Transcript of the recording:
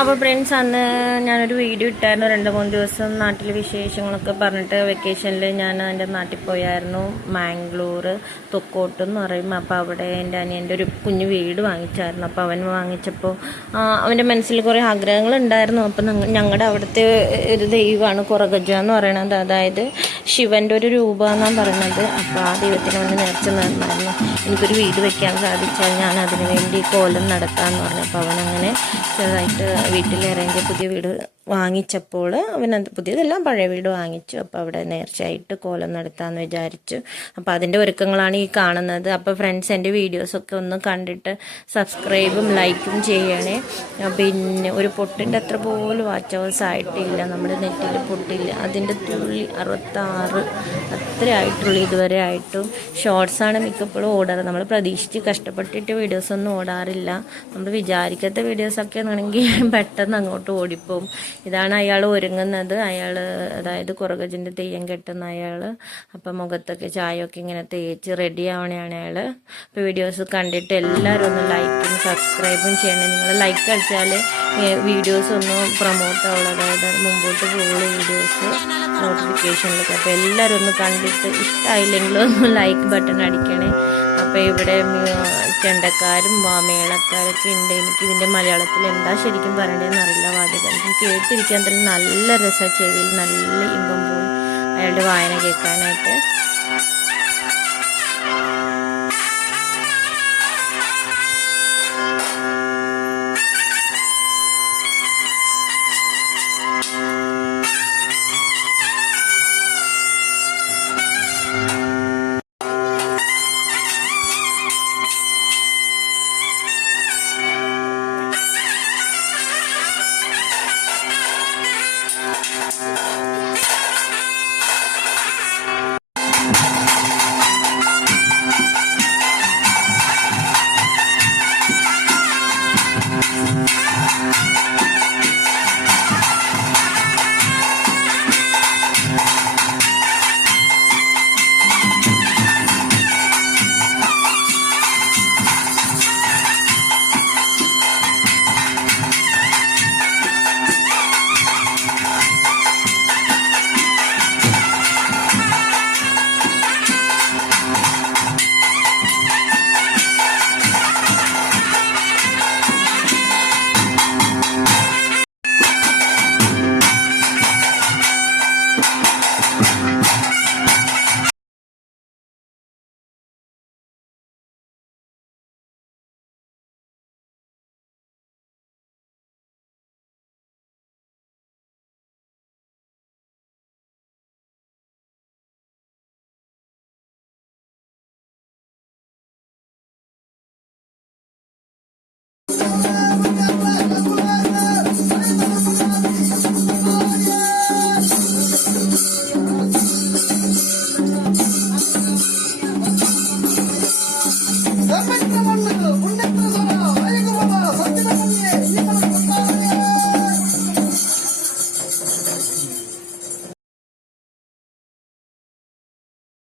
അപ്പോൾ ഫ്രണ്ട്സ്, അന്ന് ഞാനൊരു വീഡിയോ ഇട്ടായിരുന്നു. 2-3 ദിവസം നാട്ടിൽ വിശേഷങ്ങളൊക്കെ പറഞ്ഞിട്ട് വെക്കേഷനിൽ ഞാൻ എൻ്റെ നാട്ടിൽ പോയായിരുന്നു. മാംഗ്ലൂർ തൊക്കോട്ട് എന്ന് പറയും. അപ്പോൾ അവിടെ എൻ്റെ അനിയൻ്റെ ഒരു കുഞ്ഞു വീട് വാങ്ങിച്ചായിരുന്നു. അപ്പോൾ അവൻ വാങ്ങിച്ചപ്പോൾ അവൻ്റെ മനസ്സിൽ കുറേ ആഗ്രഹങ്ങളുണ്ടായിരുന്നു. അപ്പോൾ ഞങ്ങളുടെ അവിടുത്തെ ഒരു ദൈവമാണ് കുറഗജ എന്ന് പറയുന്നത്. അതായത് ശിവൻ്റെ ഒരു രൂപ എന്നാണ് പറയുന്നത്. അപ്പോൾ ആ ദൈവത്തിന് വന്ന് നേർച്ച നേർന്നായിരുന്നു, എനിക്കൊരു വീട് വെക്കാൻ സാധിച്ചാൽ ഞാൻ അതിനു വേണ്ടി കോലം നടത്താമെന്ന് പറഞ്ഞു. അപ്പോൾ അവനങ്ങനെ ചെറുതായിട്ട് വീട്ടിലിറങ്ങി പുതിയ വീട് വാങ്ങിച്ചപ്പോൾ അവനത് പുതിയതെല്ലാം പഴയ വീട് വാങ്ങിച്ചു. അപ്പോൾ അവിടെ നേർച്ചയായിട്ട് കോലം നടത്താമെന്ന് വിചാരിച്ചു. അപ്പോൾ അതിൻ്റെ ഒരുക്കങ്ങളാണ് ഈ കാണുന്നത്. അപ്പോൾ ഫ്രണ്ട്സ്, എൻ്റെ വീഡിയോസൊക്കെ ഒന്ന് കണ്ടിട്ട് സബ്സ്ക്രൈബും ലൈക്കും ചെയ്യണേ. പിന്നെ ഒരു പൊട്ടിൻ്റെ അത്ര പോലും വാച്ച് അവേഴ്സ് ആയിട്ടില്ല, നമ്മുടെ നെറ്റിൽ പൊട്ടില്ല. അതിൻ്റെ തുള്ളി 66 അത്ര ആയിട്ടുള്ളൂ ഇതുവരെ ആയിട്ടും. ഷോർട്സാണ് മിക്കപ്പോഴും ഓടാറ്. നമ്മൾ പ്രതീക്ഷിച്ച് കഷ്ടപ്പെട്ടിട്ട് വീഡിയോസൊന്നും ഓടാറില്ല. നമ്മൾ വിചാരിക്കാത്ത വീഡിയോസൊക്കെ ആണെങ്കിൽ പെട്ടെന്ന് അങ്ങോട്ട് ഓടിപ്പോവും. ഇതാണ് അയാൾ ഒരുങ്ങുന്നത്. അതായത് കുറഗജിൻ്റെ തെയ്യം കെട്ടുന്ന അയാൾ. അപ്പം മുഖത്തൊക്കെ ചായയൊക്കെ ഇങ്ങനെ തേച്ച് റെഡി ആവണയാണ് അയാൾ. അപ്പോൾ വീഡിയോസ് കണ്ടിട്ട് എല്ലാവരും ഒന്ന് ലൈക്കും സബ്സ്ക്രൈബും ചെയ്യണേ. നിങ്ങൾ ലൈക്ക് അടിച്ചാൽ വീഡിയോസ് ഒന്ന് പ്രൊമോട്ട് ആവുള്ളൂ, അതായത് മുമ്പോട്ട് പോകുള്ള വീഡിയോസ് നോട്ടിഫിക്കേഷനിലൊക്കെ. അപ്പോൾ എല്ലാവരും ഒന്ന് കണ്ടിട്ട് ഇഷ്ടമായില്ലെങ്കിലും ഒന്ന് ലൈക്ക് ബട്ടൺ അടിക്കണേ. അപ്പോൾ ഇവിടെ ചെണ്ടക്കാരും മേളക്കാരൊക്കെ ഉണ്ട്. എനിക്കിതിൻ്റെ മലയാളത്തിൽ എന്താ ശരിക്കും പറയണതെന്ന് അറിയില്ല. വാദ്യകാരം കേട്ടിരിക്കാൻ തന്നെ നല്ല രസ, ചെവിയിൽ നല്ല ഇമ്പം പോയി അയാളുടെ വായന കേൾക്കാനായിട്ട്.